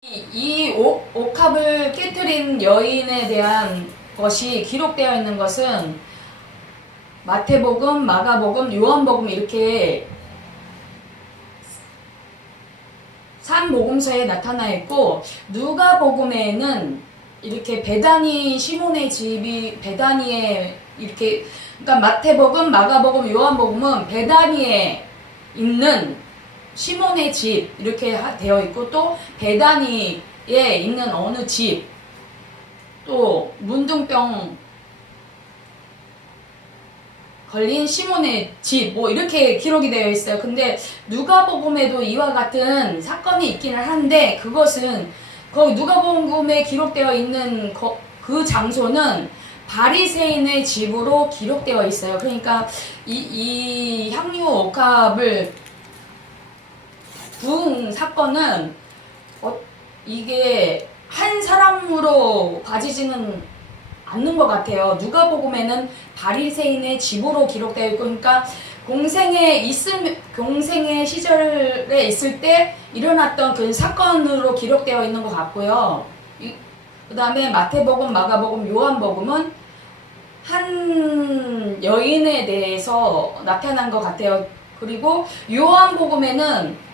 이 옥합을 깨뜨린 여인에 대한 것이 기록되어 있는 것은 마태복음, 마가복음, 요한복음 이렇게 3복음서에 나타나 있고, 누가복음에는 이렇게 베다니 시몬의 집이 베다니에 이렇게, 그러니까 마태복음, 마가복음, 요한복음은 베다니에 있는 시몬의 집 이렇게 되어 있고, 또 베다니에 있는 어느 집, 또 문둥병 걸린 시몬의 집, 뭐 이렇게 기록이 되어 있어요. 근데 누가복음에도 이와 같은 사건이 있기는 한데, 그것은 거기 누가복음에 기록되어 있는 그 장소는 바리새인의 집으로 기록되어 있어요. 그러니까 이 향유 옥합을 부은 사건은 이게 한 사람으로 봐지지는 않는 것 같아요. 누가복음에는 바리새인의 집으로 기록되어 있고, 그러니까 공생의 시절에 있을 때 일어났던 그 사건으로 기록되어 있는 것 같고요. 그 다음에 마태복음, 마가복음, 요한복음은 한 여인에 대해서 나타난 것 같아요. 그리고 요한복음에는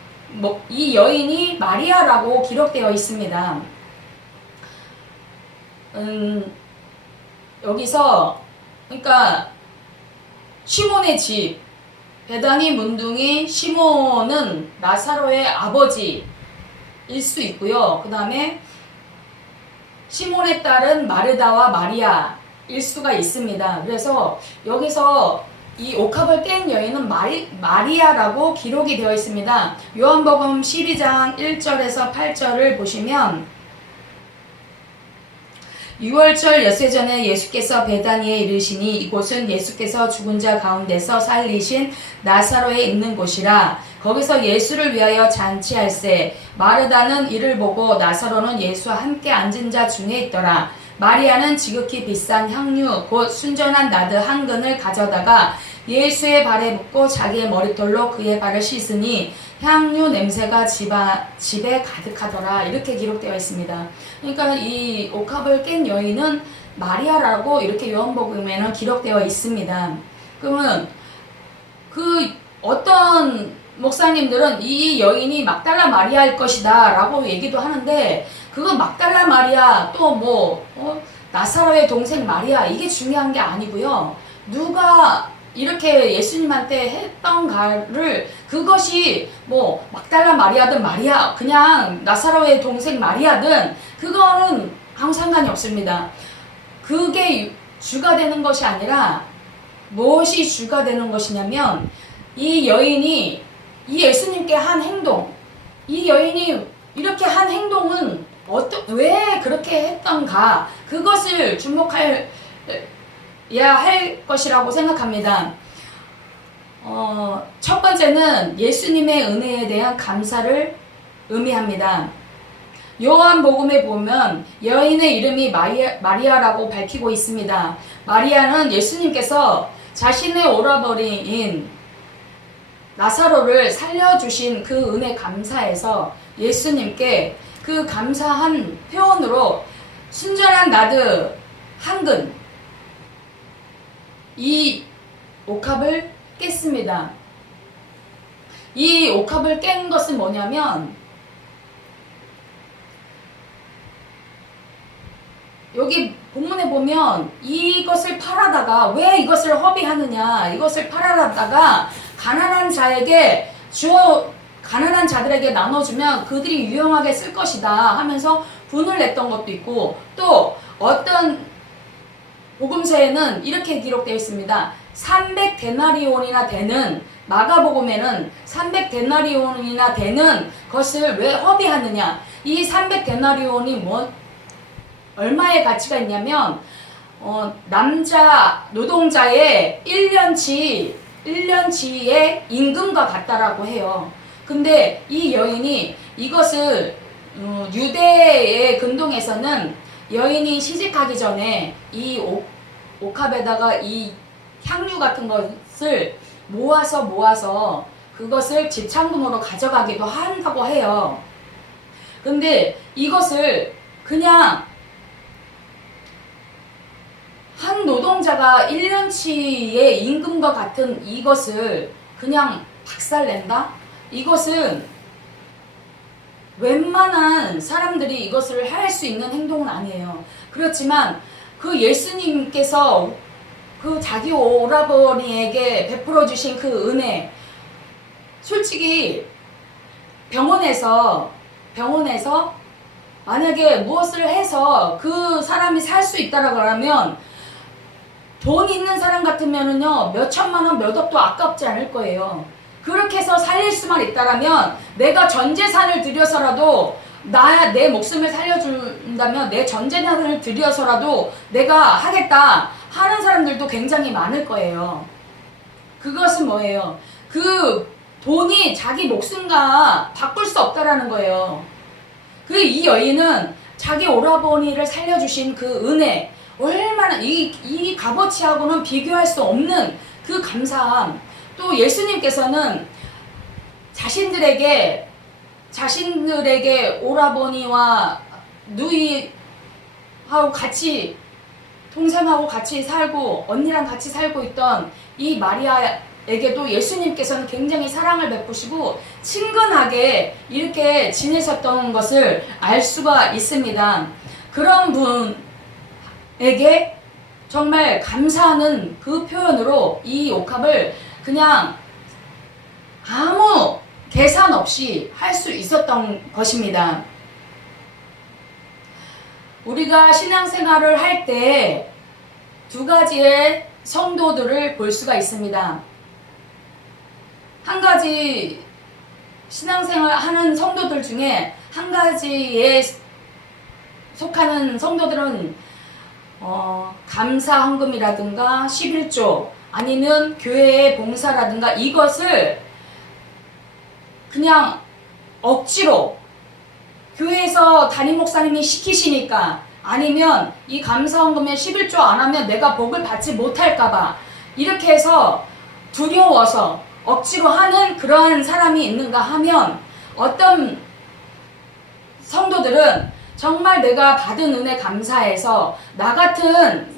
이 여인이 마리아라고 기록되어 있습니다. 여기서 그러니까 시몬의 집, 베다니 문둥이 시몬은 나사로의 아버지일 수 있고요. 그 다음에 시몬의 딸은 마르다와 마리아일 수가 있습니다. 그래서 여기서 이 옥합을 깬 여인은 마리아라고 기록이 되어 있습니다. 요한복음 12장 1절에서 8절을 보시면, 6월절 엿새 전에 예수께서 베다니에 이르시니 이곳은 예수께서 죽은 자 가운데서 살리신 나사로에 있는 곳이라. 거기서 예수를 위하여 잔치할세. 마르다는 이를 보고 나사로는 예수와 함께 앉은 자 중에 있더라. 마리아는 지극히 비싼 향유 곧 순전한 나드 한 근을 가져다가 예수의 발에 붓고 자기의 머리털로 그의 발을 씻으니 향유 냄새가 집에 가득하더라. 이렇게 기록되어 있습니다. 그러니까 이 옥합을 깬 여인은 마리아라고 이렇게 요한복음에는 기록되어 있습니다. 그러면 그 어떤 목사님들은 이 여인이 막달라 마리아일 것이다 라고 얘기도 하는데, 그건 막달라 마리아 또 나사로의 동생 마리아 이게 중요한 게 아니고요. 누가 이렇게 예수님한테 했던가를, 그것이 막달라 마리아든 그냥 나사로의 동생 마리아든 그거는 아무 상관이 없습니다. 그게 주가 되는 것이 아니라 무엇이 주가 되는 것이냐면, 이 여인이 이 예수님께 한 행동, 이 여인이 이렇게 한 행동은 왜 그렇게 했던가, 그것을 주목해야 할 것이라고 생각합니다. 첫 번째는 예수님의 은혜에 대한 감사를 의미합니다. 요한복음에 보면 여인의 이름이 마리아라고 밝히고 있습니다. 마리아는 예수님께서 자신의 오라버니인 나사로를 살려주신 그 은혜 감사에서 예수님께 그 감사한 표현으로 순전한 나드 한 근, 이 옥합을 깼습니다. 이 옥합을 깬 것은 뭐냐면, 여기 본문에 보면 이것을 팔아다가, 왜 이것을 허비하느냐, 이것을 팔아다가 가난한 자들에게 나눠주면 그들이 유용하게 쓸 것이다 하면서 분을 냈던 것도 있고, 또 어떤 복음서에는 이렇게 기록되어 있습니다. 300데나리온이나 되는, 마가복음에는 300데나리온이나 되는 것을 왜 허비하느냐, 이 300데나리온이 얼마의 가치가 있냐면 남자 노동자의 1년치의 임금과 같다라고 해요. 근데 이 여인이 이것을 유대의 근동에서는 여인이 시집가기 전에 이 옥합에다가 이 향유 같은 것을 모아서 그것을 집창금으로 가져가기도 한다고 해요. 근데 이것을 그냥 한 노동자가 1년치의 임금과 같은 이것을 그냥 박살낸다? 이것은 웬만한 사람들이 이것을 할 수 있는 행동은 아니에요. 그렇지만 그 예수님께서 그 자기 오라버니에게 베풀어 주신 그 은혜, 솔직히 병원에서 만약에 무엇을 해서 그 사람이 살 수 있다라고 하면 돈 있는 사람 같으면은요, 몇 천만 원, 몇 억도 아깝지 않을 거예요. 그렇게 해서 살릴 수만 있다라면 내가 전 재산을 들여서라도 내 목숨을 살려준다면 내 전 재산을 들여서라도 내가 하겠다 하는 사람들도 굉장히 많을 거예요. 그것은 뭐예요? 그 돈이 자기 목숨과 바꿀 수 없다라는 거예요. 이 여인은 자기 오라버니를 살려주신 그 은혜, 얼마나 이 값어치하고는 비교할 수 없는 그 감사함. 또 예수님께서는 자신들에게 오라버니와 누이하고 같이, 동생하고 같이 살고 언니랑 같이 살고 있던 이 마리아에게도 예수님께서는 굉장히 사랑을 베푸시고 친근하게 이렇게 지내셨던 것을 알 수가 있습니다. 그런 분에게 정말 감사하는 그 표현으로 이 옥합을 그냥 아무 계산 없이 할 수 있었던 것입니다. 우리가 신앙생활을 할 때 두 가지의 성도들을 볼 수가 있습니다. 한 가지 신앙생활 하는 성도들 중에 한 가지에 속하는 성도들은 감사 헌금이라든가 11조 아니면 교회의 봉사라든가 이것을 그냥 억지로 교회에서 담임 목사님이 시키시니까, 아니면 이 감사헌금에 11조 안 하면 내가 복을 받지 못할까봐 이렇게 해서 두려워서 억지로 하는 그런 사람이 있는가 하면, 어떤 성도들은 정말 내가 받은 은혜 감사해서 나 같은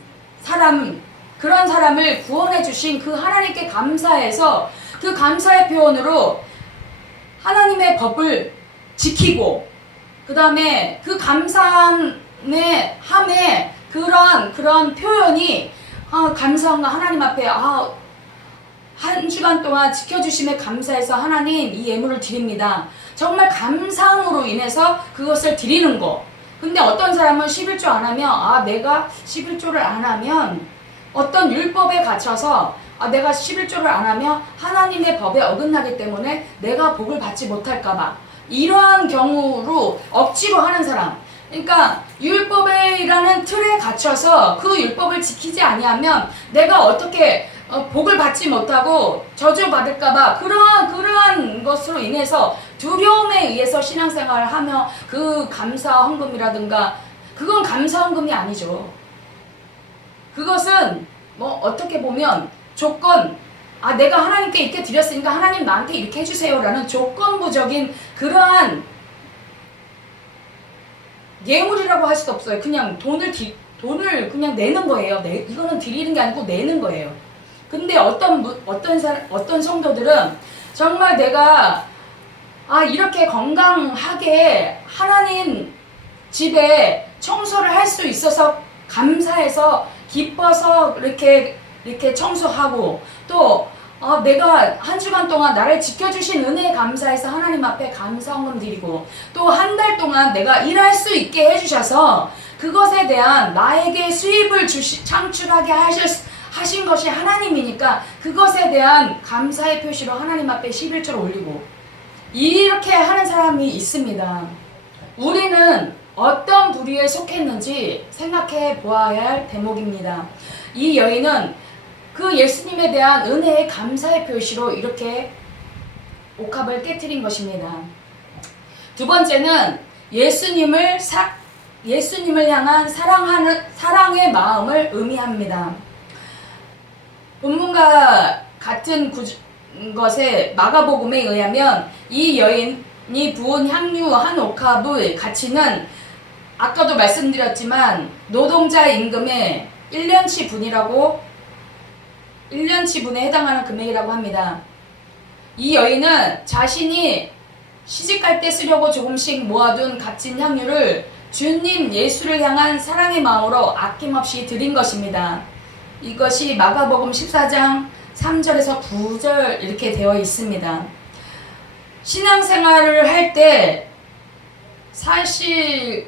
사람, 그런 사람을 구원해 주신 그 하나님께 감사해서 그 감사의 표현으로 하나님의 법을 지키고, 그 다음에 그 감사함의 함에 그런 표현이 감사함과 하나님 앞에 한 주간 동안 지켜주심에 감사해서 하나님 이 예물을 드립니다. 정말 감사함으로 인해서 그것을 드리는 거. 근데 어떤 사람은 11조 안 하면 내가 11조를 안 하면 어떤 율법에 갇혀서 내가 11조를 안 하면 하나님의 법에 어긋나기 때문에 내가 복을 받지 못할까봐 이러한 경우로 억지로 하는 사람. 그러니까 율법이라는 틀에 갇혀서 그 율법을 지키지 아니하면 내가 어떻게 복을 받지 못하고 저주받을까봐 그러한 것으로 인해서 두려움에 의해서 신앙생활을 하며 그 감사 헌금이라든가, 그건 감사 헌금이 아니죠. 그것은 어떻게 보면 조건, 내가 하나님께 이렇게 드렸으니까 하나님 나한테 이렇게 해주세요 라는 조건부적인 그러한 예물이라고 할 수도 없어요. 그냥 돈을 그냥 내는 거예요. 이거는 드리는 게 아니고 내는 거예요. 근데 어떤 성도들은 정말 내가 이렇게 건강하게 하나님 집에 청소를 할 수 있어서 감사해서 기뻐서 이렇게 청소하고, 또 내가 한 주간 동안 나를 지켜주신 은혜에 감사해서 하나님 앞에 감사헌금 드리고, 또 한 달 동안 내가 일할 수 있게 해주셔서 그것에 대한 나에게 수입을 창출하게 하신 것이 하나님이니까 그것에 대한 감사의 표시로 하나님 앞에 11조를 올리고, 이렇게 하는 사람이 있습니다. 우리는 어떤 부류에 속했는지 생각해 보아야 할 대목입니다. 이 여인은 그 예수님에 대한 은혜의 감사의 표시로 이렇게 옥합을 깨트린 것입니다. 두 번째는 예수님을 향한 사랑의 마음을 의미합니다. 본문과 같은 것에 마가복음에 의하면 이 여인 여인이 부은 향유 한 옥합의 가치는 아까도 말씀드렸지만 노동자 임금의 1년치 분이라고 1년치 분에 해당하는 금액이라고 합니다. 이 여인은 자신이 시집갈 때 쓰려고 조금씩 모아둔 값진 향유를 주님 예수를 향한 사랑의 마음으로 아낌없이 드린 것입니다. 이것이 마가복음 14장 3절에서 9절 이렇게 되어 있습니다. 신앙생활을 할 때 사실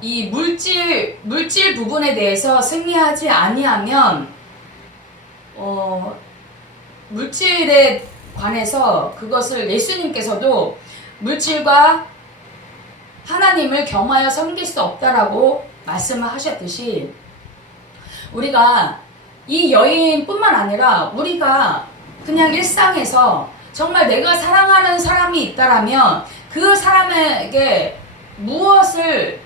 이 물질 부분에 대해서 승리하지 아니하면 물질에 관해서 그것을 예수님께서도 물질과 하나님을 겸하여 섬길 수 없다라고 말씀을 하셨듯이 우리가 이 여인뿐만 아니라 우리가 그냥 일상에서 정말 내가 사랑하는 사람이 있다라면 그 사람에게 무엇을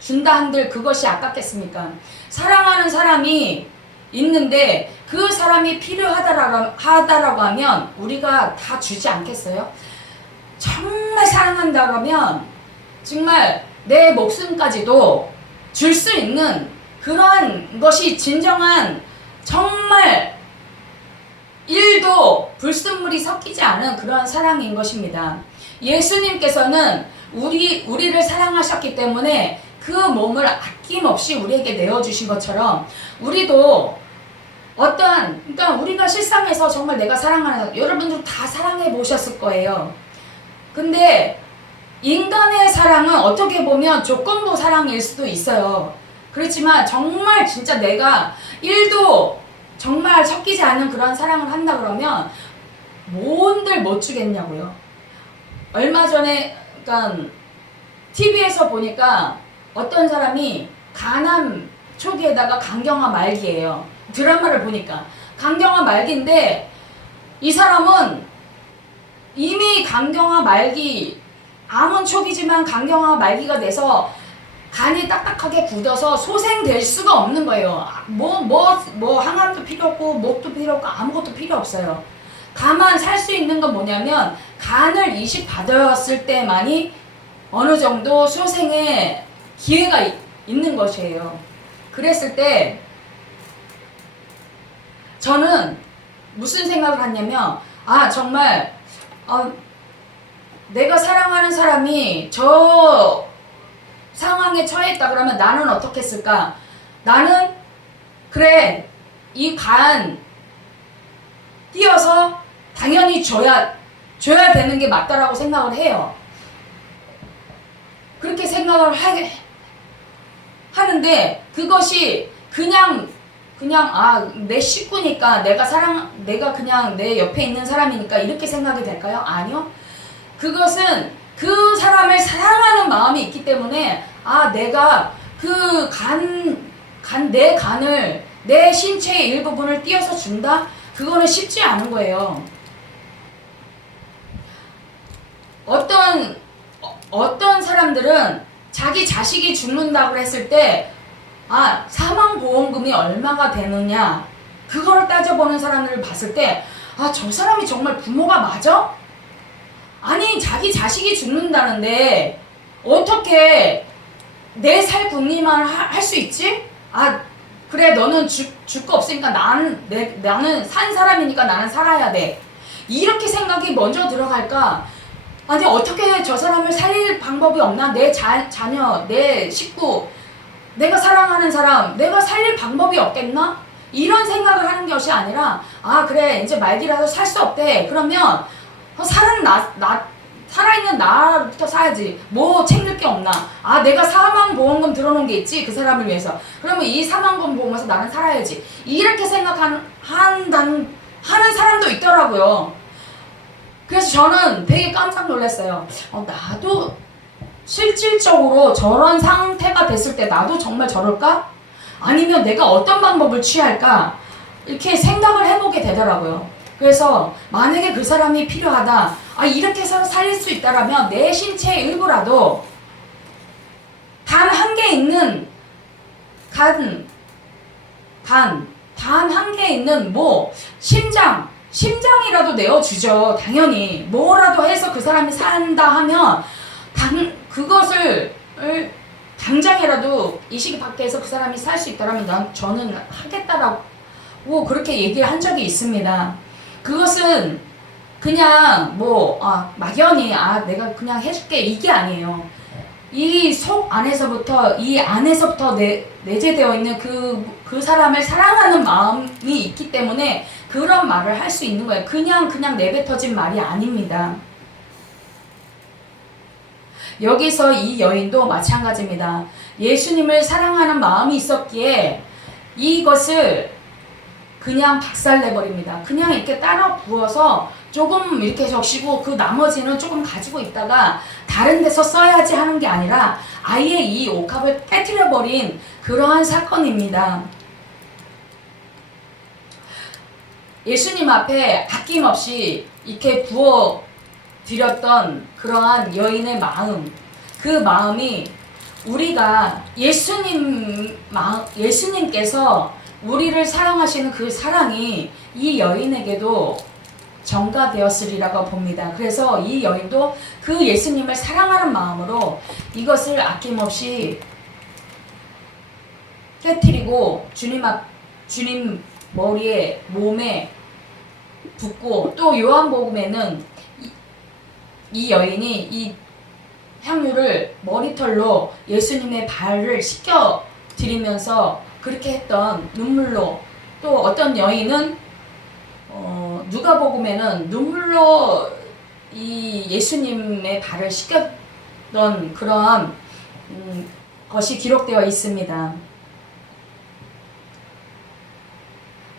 준다 한들 그것이 아깝겠습니까? 사랑하는 사람이 있는데 그 사람이 필요하다라고 하면 우리가 다 주지 않겠어요? 정말 사랑한다 그러면 정말 내 목숨까지도 줄 수 있는 그러한 것이 진정한 정말 1도 불순물이 섞이지 않은 그런 사랑인 것입니다. 예수님께서는 우리를 사랑하셨기 때문에 그 몸을 아낌없이 우리에게 내어주신 것처럼 우리도 그러니까 우리가 실상에서 정말 내가 사랑하는 여러분들 다 사랑해 보셨을 거예요. 근데 인간의 사랑은 어떻게 보면 조건부 사랑일 수도 있어요. 그렇지만 정말 진짜 내가 1도 정말 섞이지 않은 그런 사랑을 한다 그러면 뭔들 못 주겠냐고요. 얼마 전에 그러니까 TV에서 보니까 어떤 사람이 간암 초기에다가 간경화 말기예요. 드라마를 보니까 간경화 말기인데 이 사람은 이미 간경화 말기 암은 초기지만 간경화 말기가 돼서 간이 딱딱하게 굳어서 소생될 수가 없는 거예요. 항암도 필요 없고 목도 필요 없고 아무것도 필요 없어요. 다만 살 수 있는 건 뭐냐면 간을 이식받았을 때만이 어느 정도 소생의 기회가 있는 것이에요. 그랬을 때 저는 무슨 생각을 했냐면 정말 내가 사랑하는 사람이 저 상황에 처했다 그러면 나는 어떻게 했을까? 나는 그래 이 간 띄어서 당연히 줘야 되는 게 맞다라고 생각을 해요. 그렇게 생각을 하는데 그것이 그냥 내 식구니까 내가 그냥 내 옆에 있는 사람이니까 이렇게 생각이 될까요? 아니요. 그것은 그 사람을 사랑하는 마음이 있기 때문에 내가 그 내 간을 내 신체의 일부분을 띄어서 준다? 그거는 쉽지 않은 거예요. 어떤 사람들은 자기 자식이 죽는다고 했을 때 사망보험금이 얼마가 되느냐 그걸 따져보는 사람들을 봤을 때 저 사람이 정말 부모가 맞아? 아니 자기 자식이 죽는다는데 어떻게 내 살 궁리만 할 수 있지? 그래 너는 줄 거 없으니까 나는 산 사람이니까 나는 살아야 돼. 이렇게 생각이 먼저 들어갈까? 아니 어떻게 저 사람을 살릴 방법이 없나? 내 자녀, 내 식구, 내가 사랑하는 사람, 내가 살릴 방법이 없겠나? 이런 생각을 하는 것이 아니라 그래 이제 말기라도 살 수 없대. 그러면 살아있는 나부터 사야지. 뭐 챙길 게 없나? 내가 사망보험금 들어놓은 게 있지 그 사람을 위해서. 그러면 이 사망보험금에서 나는 살아야지. 이렇게 생각하는 사람도 있더라고요. 그래서 저는 되게 깜짝 놀랐어요. 나도 실질적으로 저런 상태가 됐을 때 나도 정말 저럴까? 아니면 내가 어떤 방법을 취할까? 이렇게 생각을 해보게 되더라고요. 그래서 만약에 그 사람이 필요하다, 이렇게 해서 살릴 수 있다라면 내 신체의 일부라도 단 한 개 있는 단 한 개 있는 심장 심장이라도 내어주죠. 당연히 뭐라도 해서 그 사람이 산다 하면 그것을 당장이라도 이 시기 밖에서 그 사람이 살 수 있다면 저는 하겠다라고 그렇게 얘기를 한 적이 있습니다. 그것은 그냥 막연히 내가 그냥 해줄게 이게 아니에요. 이 속 안에서부터 내재되어 있는 그 사람을 사랑하는 마음이 있기 때문에 그런 말을 할 수 있는 거예요. 그냥 내뱉어진 말이 아닙니다. 여기서 이 여인도 마찬가지입니다. 예수님을 사랑하는 마음이 있었기에 이것을 그냥 박살내버립니다. 그냥 이렇게 따라 부어서 조금 이렇게 적시고 그 나머지는 조금 가지고 있다가 다른 데서 써야지 하는 게 아니라 아예 이 옥합을 깨트려버린 그러한 사건입니다. 예수님 앞에 아낌없이 이렇게 부어 드렸던 그러한 여인의 마음, 그 마음이 우리가 예수님께서 우리를 사랑하시는 그 사랑이 이 여인에게도 전가되었으리라고 봅니다. 그래서 이 여인도 그 예수님을 사랑하는 마음으로 이것을 아낌없이 깨트리고 주님 머리에 몸에 붓고, 또 요한복음에는 이 여인이 이 향유를 머리털로 예수님의 발을 씻겨 드리면서 그렇게 했던 눈물로, 또 어떤 여인은 누가복음에는 눈물로 이 예수님의 발을 씻겼던 그러한 것이 기록되어 있습니다.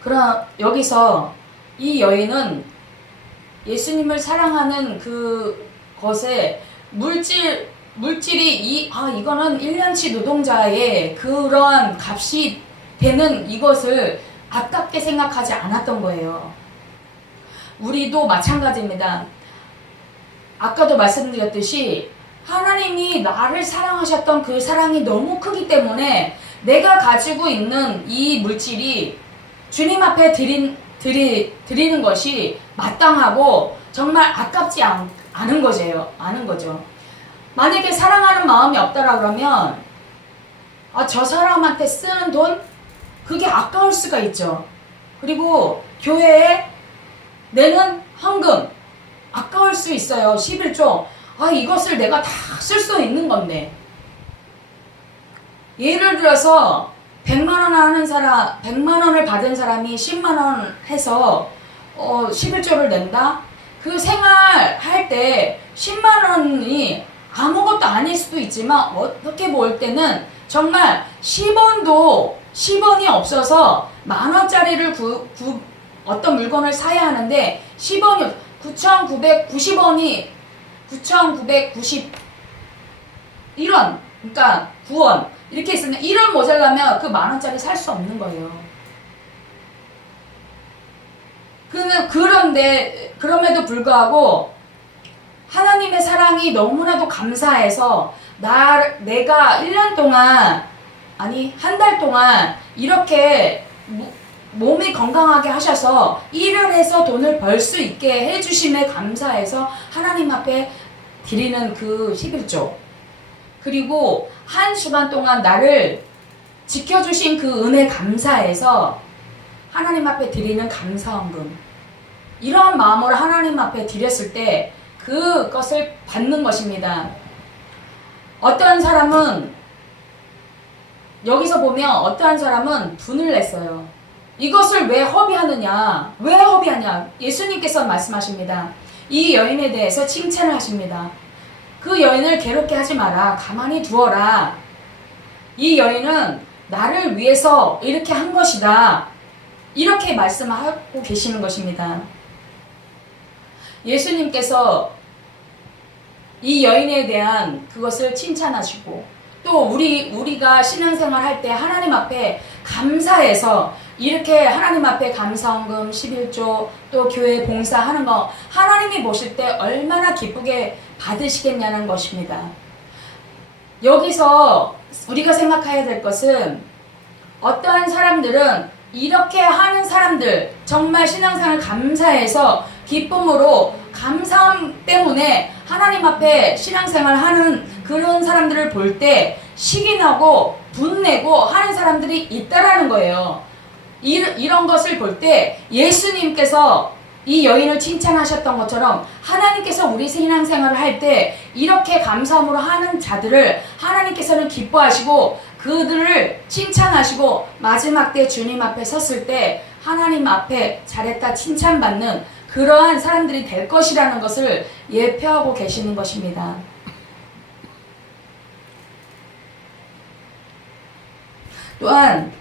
그럼 여기서 이 여인은 예수님을 사랑하는 그 것에 물질이 이거는 1년치 노동자의 그러한 값이 되는 이것을 아깝게 생각하지 않았던 거예요. 우리도 마찬가지입니다. 아까도 말씀드렸듯이 하나님이 나를 사랑하셨던 그 사랑이 너무 크기 때문에 내가 가지고 있는 이 물질이 주님 앞에 드리는 것이 마땅하고 정말 아깝지 않은 거죠. 만약에 사랑하는 마음이 없다라 그러면 저 사람한테 쓰는 돈 그게 아까울 수가 있죠. 그리고 교회에 내는 헌금 아까울 수 있어요. 11조 이것을 내가 다 쓸 수 있는 건데, 예를 들어서 100만 원을 받은 사람이 10만 원 해서 11조를 낸다? 그 생활할 때 10만 원이 아무것도 아닐 수도 있지만 어떻게 볼 때는 정말 10원이 없어서 만 원짜리를 어떤 물건을 사야 하는데 10원이 9,991원, 그러니까 9원 이렇게 있으면 1원 모자라면 그 만 원짜리 살 수 없는 거예요. 그럼에도 불구하고 하나님의 사랑이 너무나도 감사해서 내가 1년 동안 한 달 동안 이렇게 몸이 건강하게 하셔서 일을 해서 돈을 벌 수 있게 해주심에 감사해서 하나님 앞에 드리는 그 11조, 그리고 한 주간 동안 나를 지켜주신 그 은혜 감사해서 하나님 앞에 드리는 감사헌금, 이러한 마음으로 하나님 앞에 드렸을 때 그것을 받는 것입니다. 어떠한 사람은 여기서 보면 어떠한 사람은 분을 냈어요. 이것을 왜 허비하느냐? 왜 허비하냐? 예수님께서 말씀하십니다. 이 여인에 대해서 칭찬을 하십니다. 그 여인을 괴롭게 하지 마라. 가만히 두어라. 이 여인은 나를 위해서 이렇게 한 것이다. 이렇게 말씀하고 계시는 것입니다. 예수님께서 이 여인에 대한 그것을 칭찬하시고, 또 우리가 신앙생활 할 때 하나님 앞에 감사해서 이렇게 하나님 앞에 감사헌금 11조 또 교회 봉사하는 거 하나님이 보실 때 얼마나 기쁘게 받으시겠냐는 것입니다. 여기서 우리가 생각해야 될 것은 어떠한 사람들은 이렇게 하는 사람들, 정말 신앙생활 감사해서 기쁨으로 감사함 때문에 하나님 앞에 신앙생활 하는 그런 사람들을 볼 때 시기 나고 분내고 하는 사람들이 있다라는 거예요. 이런 것을 볼 때 예수님께서 이 여인을 칭찬하셨던 것처럼 하나님께서 우리 신앙생활을 할 때 이렇게 감사함으로 하는 자들을 하나님께서는 기뻐하시고 그들을 칭찬하시고 마지막 때 주님 앞에 섰을 때 하나님 앞에 잘했다 칭찬받는 그러한 사람들이 될 것이라는 것을 예표하고 계시는 것입니다. 또한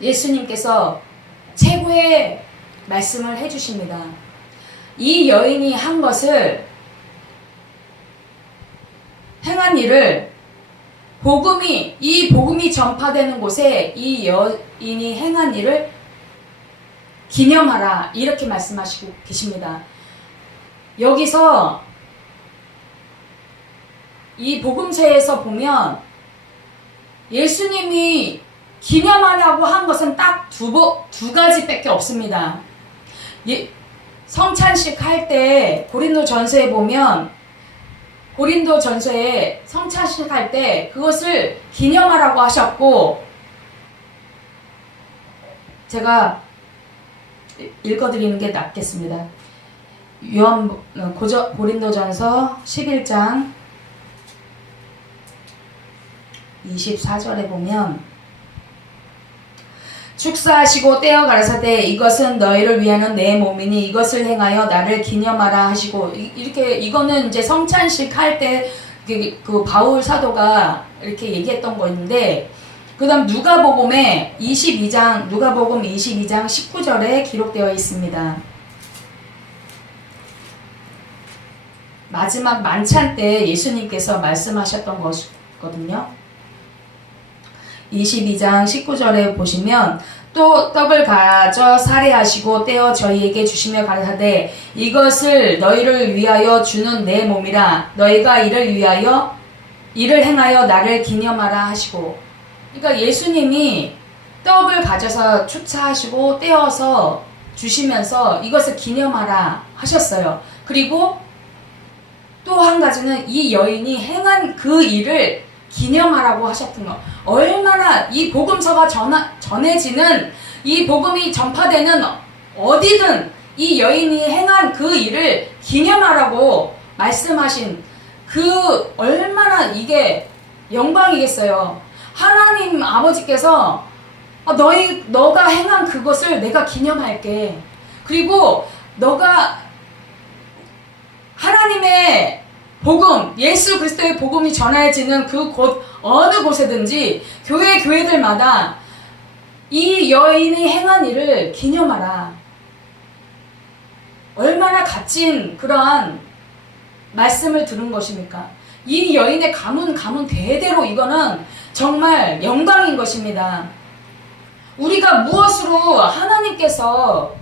예수님께서 최고의 말씀을 해주십니다. 이 여인이 한 것을, 행한 일을, 이 복음이 전파되는 곳에 이 여인이 행한 일을 기념하라, 이렇게 말씀하시고 계십니다. 여기서 이 복음서에서 보면 예수님이 기념하라고 한 것은 딱 두 가지밖에 없습니다. 성찬식 할 때 고린도전서에 보면 고린도전서에 성찬식 할 때 그것을 기념하라고 하셨고, 제가 읽어드리는 게 낫겠습니다. 고린도전서 11장 24절에 보면 축사하시고 떼어 가라사대 이것은 너희를 위하는 내 몸이니 이것을 행하여 나를 기념하라 하시고, 이렇게 이거는 이제 성찬식 할 때 그 바울 사도가 이렇게 얘기했던 거인데, 그 다음 누가복음 22장 19절에 기록되어 있습니다. 마지막 만찬 때 예수님께서 말씀하셨던 것이거든요. 22장 19절에 보시면 또 떡을 가져 살해하시고 떼어 저희에게 주시며 가라사대 이것을 너희를 위하여 주는 내 몸이라 너희가 이를 행하여 나를 기념하라 하시고, 그러니까 예수님이 떡을 가져서 축사하시고 떼어서 주시면서 이것을 기념하라 하셨어요. 그리고 또 한 가지는 이 여인이 행한 그 일을 기념하라고 하셨던 거. 얼마나 이 복음서가 전해지는, 이 복음이 전파되는 어디든 이 여인이 행한 그 일을 기념하라고 말씀하신 그 얼마나 이게 영광이겠어요. 하나님 아버지께서 너가 행한 그것을 내가 기념할게. 그리고 너가 하나님의 복음, 예수 그리스도의 복음이 전해지는 그 곳 어느 곳에든지 교회들마다 이 여인이 행한 일을 기념하라. 얼마나 값진 그러한 말씀을 들은 것입니까? 이 여인의 가문 대대로 이거는 정말 영광인 것입니다. 우리가 무엇으로 하나님께서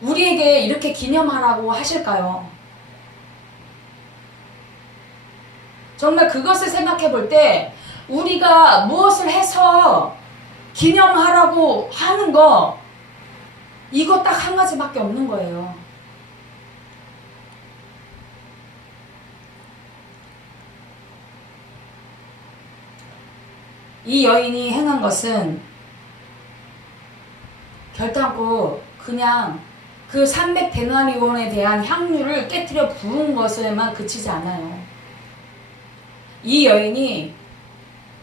우리에게 이렇게 기념하라고 하실까요? 정말 그것을 생각해 볼 때 우리가 무엇을 해서 기념하라고 하는 거, 이거 딱 한 가지밖에 없는 거예요. 이 여인이 행한 것은 결단코 그냥 그 300데나리온에 대한 향유를 깨트려 부은 것에만 그치지 않아요. 이 여인이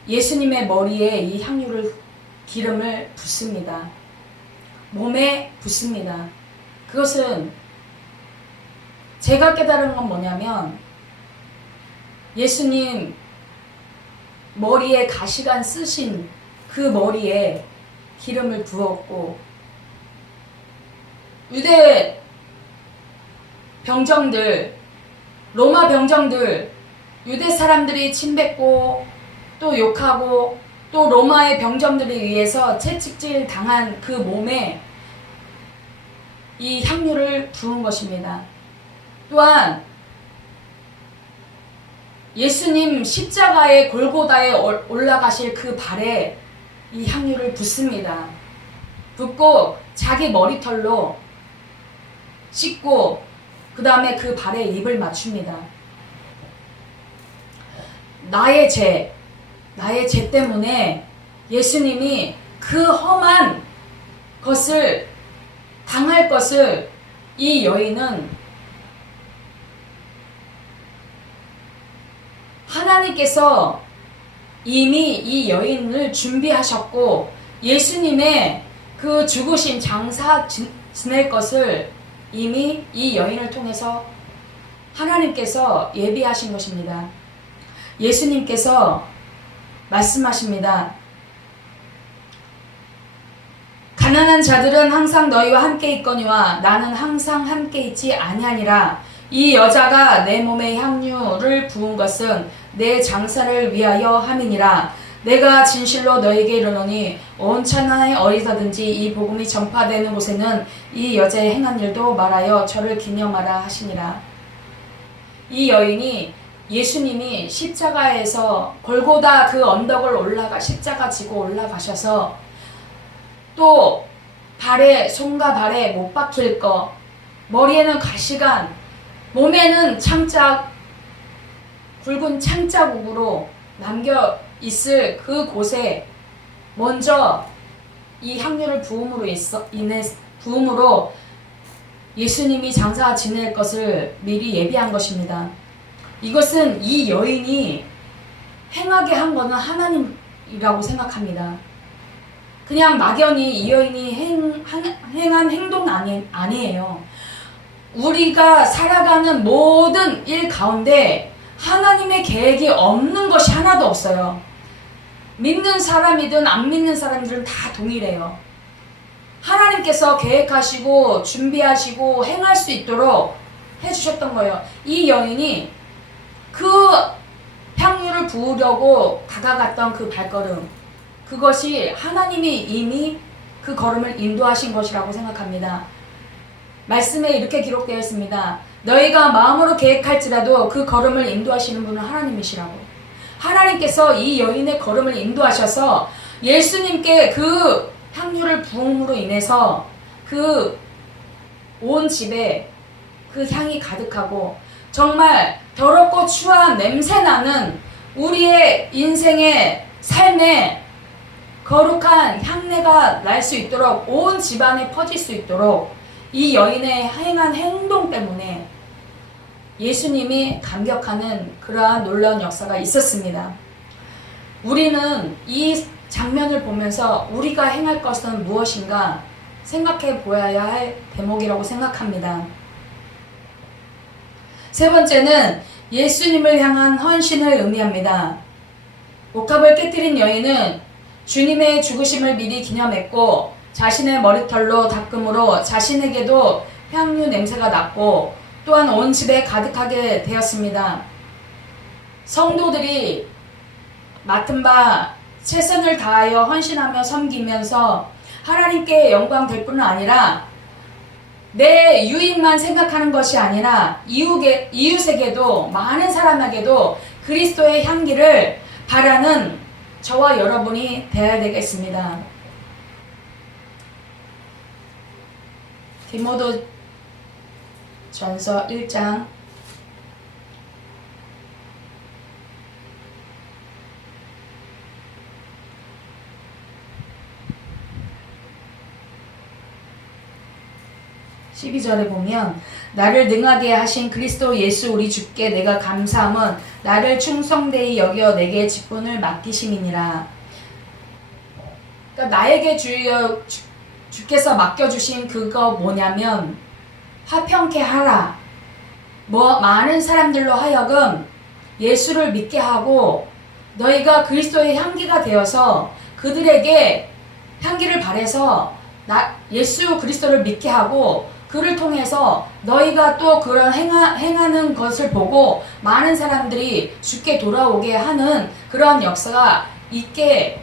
예수님의 머리에 이 기름을 붓습니다. 몸에 붓습니다. 그것은 제가 깨달은 건 뭐냐면, 예수님 머리에 가시관 쓰신 그 머리에 기름을 부었고, 유대 병정들, 로마 병정들, 유대 사람들이 침뱉고 또 욕하고 또 로마의 병정들에 의해서 채찍질 당한 그 몸에 이 향유를 부은 것입니다. 또한 예수님 십자가의 골고다에 올라가실 그 발에 이 향유를 붓습니다. 붓고 자기 머리털로 씻고 그 다음에 그 발에 입을 맞춥니다. 나의 죄 때문에 예수님이 그 험한 것을 당할 것을 이 여인은 하나님께서 이미 이 여인을 준비하셨고 예수님의 그 죽으신 장사 지낼 것을 이미 이 여인을 통해서 하나님께서 예비하신 것입니다. 예수님께서 말씀하십니다. 가난한 자들은 항상 너희와 함께 있거니와 나는 항상 함께 있지 아니하니라. 이 여자가 내 몸에 향유를 부은 것은 내 장사를 위하여 함이니라. 내가 진실로 너에게 이르노니 온 천하에 어디서든지 이 복음이 전파되는 곳에는 이 여자의 행한 일도 말하여 저를 기념하라 하시니라. 이 여인이 예수님이 십자가에서 골고다 그 언덕을 십자가 지고 올라가셔서 또 손과 발에 못 박힐 거, 머리에는 가시관, 몸에는 굵은 창자국으로 남겨 있을 그 곳에 먼저 이 향유를 부음으로 예수님이 장사 지낼 것을 미리 예비한 것입니다. 이것은 이 여인이 행하게 한 것은 하나님이라고 생각합니다. 그냥 막연히 이 여인이 행한 행동은 아니에요. 우리가 살아가는 모든 일 가운데 하나님의 계획이 없는 것이 하나도 없어요. 믿는 사람이든 안 믿는 사람들은 다 동일해요. 하나님께서 계획하시고 준비하시고 행할 수 있도록 해주셨던 거예요. 이 여인이 그 향유를 부으려고 다가갔던 그 발걸음, 그것이 하나님이 이미 그 걸음을 인도하신 것이라고 생각합니다. 말씀에 이렇게 기록되어 있습니다. 너희가 마음으로 계획할지라도 그 걸음을 인도하시는 분은 하나님이시라고. 하나님께서 이 여인의 걸음을 인도하셔서 예수님께 그 향유를 부음으로 인해서 그 온 집에 그 향이 가득하고 정말 더럽고 추한 냄새나는 우리의 인생의 삶에 거룩한 향내가 날 수 있도록 온 집안에 퍼질 수 있도록 이 여인의 행한 행동 때문에 예수님이 감격하는 그러한 놀라운 역사가 있었습니다. 우리는 이 장면을 보면서 우리가 행할 것은 무엇인가 생각해 보아야 할 대목이라고 생각합니다. 세 번째는 예수님을 향한 헌신을 의미합니다. 옥합을 깨뜨린 여인은 주님의 죽으심을 미리 기념했고 자신의 머리털로 닦음으로 자신에게도 향유 냄새가 났고 또한 온 집에 가득하게 되었습니다. 성도들이 맡은 바 최선을 다하여 헌신하며 섬기면서 하나님께 영광 될 뿐만 아니라 내 유익만 생각하는 것이 아니라 이웃에게도 많은 사람에게도 그리스도의 향기를 바라는 저와 여러분이 되어야 되겠습니다. 디모데 전서 1장 12절에 보면 나를 능하게 하신 그리스도 예수 우리 주께 내가 감사함은 나를 충성되이 여겨 내게 직분을 맡기심이니라. 그러니까 나에게 주께서 맡겨주신 그거 뭐냐면 화평케 하라. 많은 사람들로 하여금 예수를 믿게 하고 너희가 그리스도의 향기가 되어서 그들에게 향기를 발해서 예수 그리스도를 믿게 하고 그를 통해서 너희가 또 그런 행하는 것을 보고 많은 사람들이 주께 돌아오게 하는 그런 역사가 있게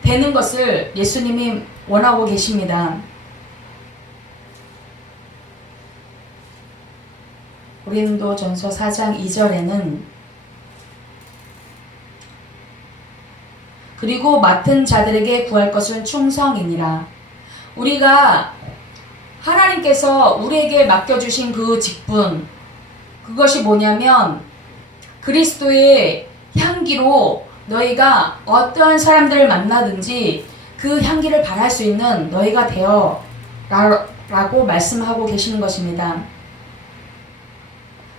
되는 것을 예수님이 원하고 계십니다. 고린도전서 4장 2절에는 그리고 맡은 자들에게 구할 것은 충성이니라. 우리가 하나님께서 우리에게 맡겨주신 그 직분, 그것이 뭐냐면 그리스도의 향기로 너희가 어떠한 사람들을 만나든지 그 향기를 발할 수 있는 너희가 되어 라고 말씀하고 계시는 것입니다.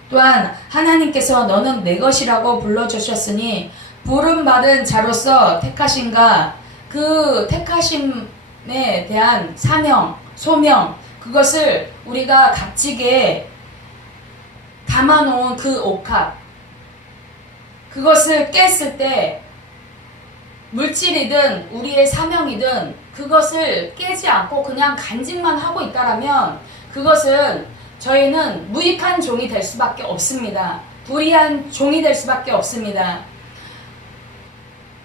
또한 하나님께서 너는 내 것이라고 불러주셨으니 부름받은 자로서 택하신가, 그 택하심에 대한 사명, 소명, 그것을 우리가 값지게 담아놓은 그 옥합, 그것을 깼을 때 물질이든 우리의 사명이든 그것을 깨지 않고 그냥 간직만 하고 있다라면 그것은 저희는 무익한 종이 될 수밖에 없습니다. 불의한 종이 될 수밖에 없습니다.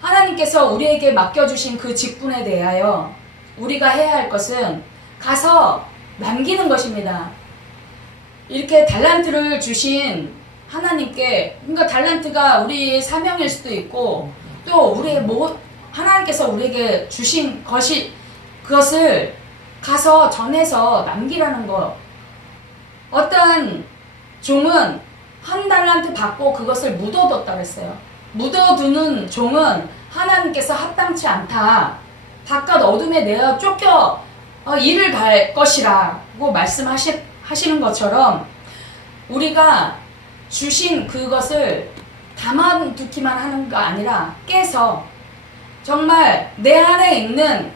하나님께서 우리에게 맡겨주신 그 직분에 대하여 우리가 해야 할 것은 가서 남기는 것입니다. 이렇게 달란트를 주신 하나님께, 그러니까 달란트가 우리의 사명일 수도 있고 또 우리의 하나님께서 우리에게 주신 그것을 가서 전해서 남기라는 것. 어떤 종은 1달란트 받고 그것을 묻어뒀다 그랬어요. 묻어두는 종은 하나님께서 합당치 않다. 바깥 어둠에 내어 쫓겨 일을 갈 것이라고 말씀하시는 것처럼 우리가 주신 그것을 담아두기만 하는 거 아니라 깨서 정말 내 안에 있는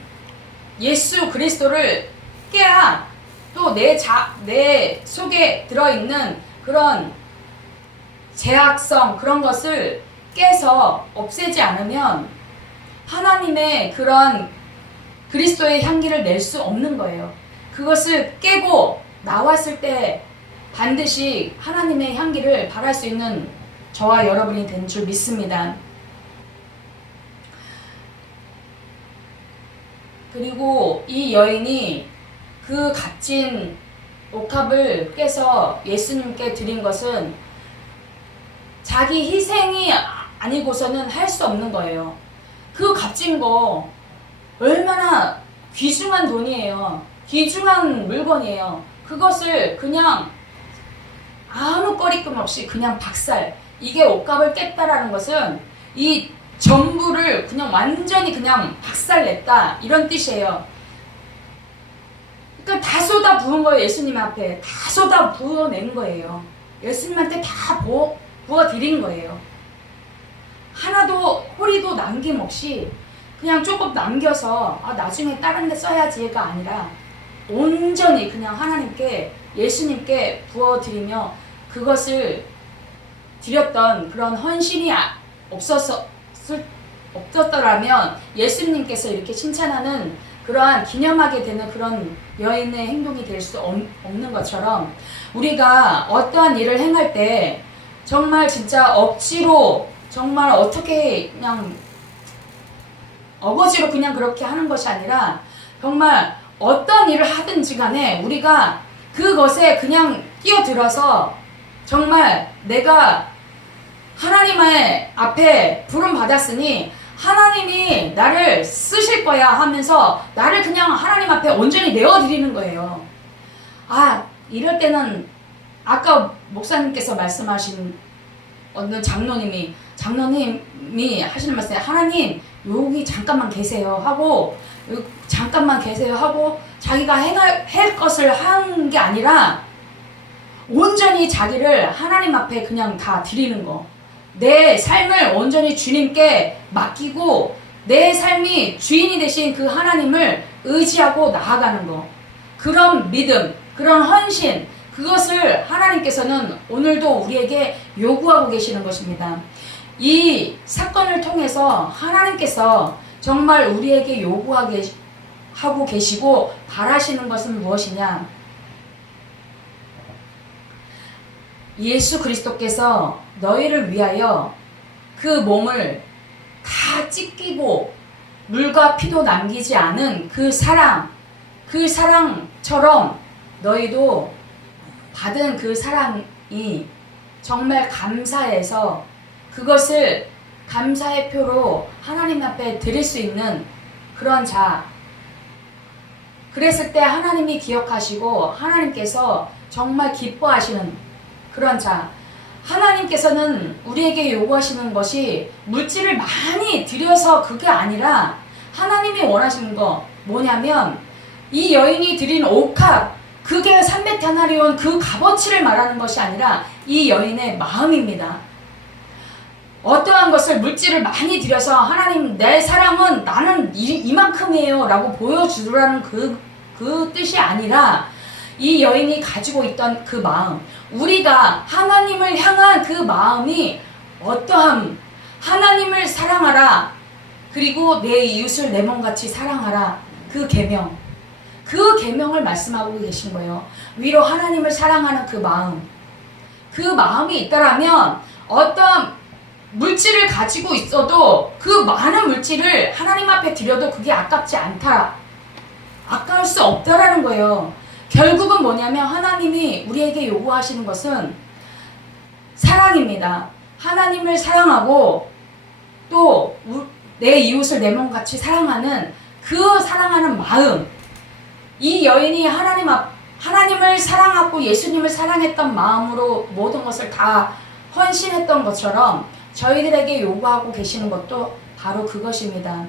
예수 그리스도를 깨야 또 내 속에 들어있는 그런 제약성, 그런 것을 깨서 없애지 않으면 하나님의 그런 그리스도의 향기를 낼 수 없는 거예요. 그것을 깨고 나왔을 때 반드시 하나님의 향기를 발할 수 있는 저와 여러분이 된 줄 믿습니다. 그리고 이 여인이 그 값진 옥합을 깨서 예수님께 드린 것은 자기 희생이 아니고서는 할 수 없는 거예요. 그 값진 거 얼마나 귀중한 돈이에요. 귀중한 물건이에요. 그것을 그냥 아무 거리낌 없이 그냥 박살, 이게 옷값을 깼다라는 것은 이 전부를 그냥 완전히 그냥 박살냈다, 이런 뜻이에요. 그러니까 다 쏟아 부은 거예요. 예수님 앞에 다 쏟아 부어낸 거예요. 예수님한테 다 부어드린 거예요. 하나도 호리도 남김없이 그냥 조금 남겨서 나중에 다른 데 써야지가 아니라 온전히 그냥 하나님께, 예수님께 부어드리며 그것을 드렸던 그런 헌신이 없었더라면 예수님께서 이렇게 칭찬하는 그러한 기념하게 되는 그런 여인의 행동이 될 수 없는 것처럼 우리가 어떠한 일을 행할 때 정말 진짜 억지로, 정말 어떻게 그냥 어거지로 그냥 그렇게 하는 것이 아니라 정말 어떤 일을 하든지 간에 우리가 그것에 그냥 끼어들어서 정말 내가 하나님의 앞에 부름 받았으니 하나님이 나를 쓰실 거야 하면서 나를 그냥 하나님 앞에 온전히 내어드리는 거예요. 이럴 때는 아까 목사님께서 말씀하신 어느 장로님이 하시는 말씀에 하나님 여기 잠깐만 계세요 하고, 잠깐만 계세요 하고 자기가 할 것을 한 게 아니라 온전히 자기를 하나님 앞에 그냥 다 드리는 거. 내 삶을 온전히 주님께 맡기고 내 삶이 주인이 되신 그 하나님을 의지하고 나아가는 거. 그런 믿음, 그런 헌신, 그것을 하나님께서는 오늘도 우리에게 요구하고 계시는 것입니다. 이 사건을 통해서 하나님께서 정말 우리에게 요구하고 계시고 바라시는 것은 무엇이냐? 예수 그리스도께서 너희를 위하여 그 몸을 다 찢기고 물과 피도 남기지 않은 그 사랑처럼 너희도 받은 그 사랑이 정말 감사해서 그것을 감사의 표로 하나님 앞에 드릴 수 있는 그런 자, 그랬을 때 하나님이 기억하시고 하나님께서 정말 기뻐하시는 그런 자. 하나님께서는 우리에게 요구하시는 것이 물질을 많이 들여서 그게 아니라 하나님이 원하시는 거 뭐냐면 이 여인이 드린 옥합 그게 300데나리온 그 값어치를 말하는 것이 아니라 이 여인의 마음입니다. 어떠한 것을 물질을 많이 들여서 하나님 내 사랑은 나는 이만큼이에요 라고 보여주라는 그 뜻이 아니라 이 여인이 가지고 있던 그 마음, 우리가 하나님을 향한 그 마음이 어떠함, 하나님을 사랑하라, 그리고 내 이웃을 내 몸같이 사랑하라, 그 계명, 그 계명을 말씀하고 계신 거예요. 위로 하나님을 사랑하는 그 마음, 그 마음이 있다라면 어떤 물질을 가지고 있어도 그 많은 물질을 하나님 앞에 드려도 그게 아깝지 않다, 아까울 수 없다라는 거예요. 결국은 뭐냐면 하나님이 우리에게 요구하시는 것은 사랑입니다. 하나님을 사랑하고 또 내 이웃을 내 몸같이 사랑하는 그 사랑하는 마음. 이 여인이 하나님을 사랑하고 예수님을 사랑했던 마음으로 모든 것을 다 헌신했던 것처럼 저희들에게 요구하고 계시는 것도 바로 그것입니다.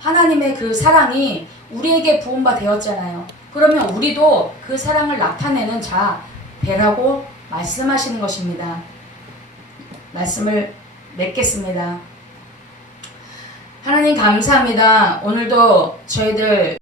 하나님의 그 사랑이 우리에게 부은 바 되었잖아요. 그러면 우리도 그 사랑을 나타내는 자 되라고 말씀하시는 것입니다. 말씀을 맺겠습니다. 하나님 감사합니다. 오늘도 저희들